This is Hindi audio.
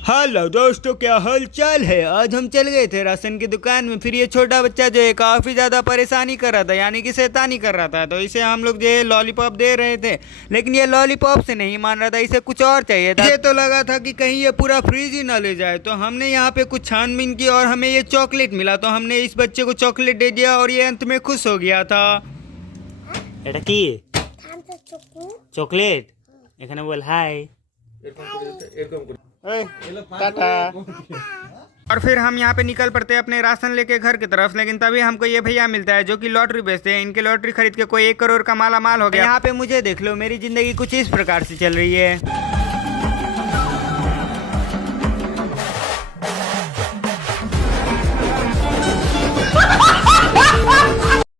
हेलो दोस्तों, क्या हाल चाल है। आज हम चल गए थे राशन की दुकान में। फिर ये छोटा बच्चा जो है काफ़ी ज़्यादा परेशानी कर रहा था, यानी कि शैतानी कर रहा था। तो इसे हम लोग जो है लॉलीपॉप दे रहे थे, लेकिन ये लॉलीपॉप से नहीं मान रहा था, इसे कुछ और चाहिए था। मुझे तो लगा था कि कहीं ये पूरा फ्रीज ही ना ले जाए, तो हमने यहाँ पे कुछ छानबीन की और हमें ये चॉकलेट मिला। तो हमने इस बच्चे को चॉकलेट दे दिया और ये अंत में खुश हो गया था। এটা কি চকলেট এখানে বল হাই। टाटा। और फिर हम यहाँ पे निकल पड़ते हैं अपने राशन लेके घर की तरफ। लेकिन तभी हमको ये भैया मिलता है जो कि लॉटरी बेचते हैं। इनके लॉटरी खरीद के कोई 1 करोड़ का माला माल हो गया। यहाँ पे मुझे देख लो, मेरी जिंदगी कुछ इस प्रकार से चल रही है।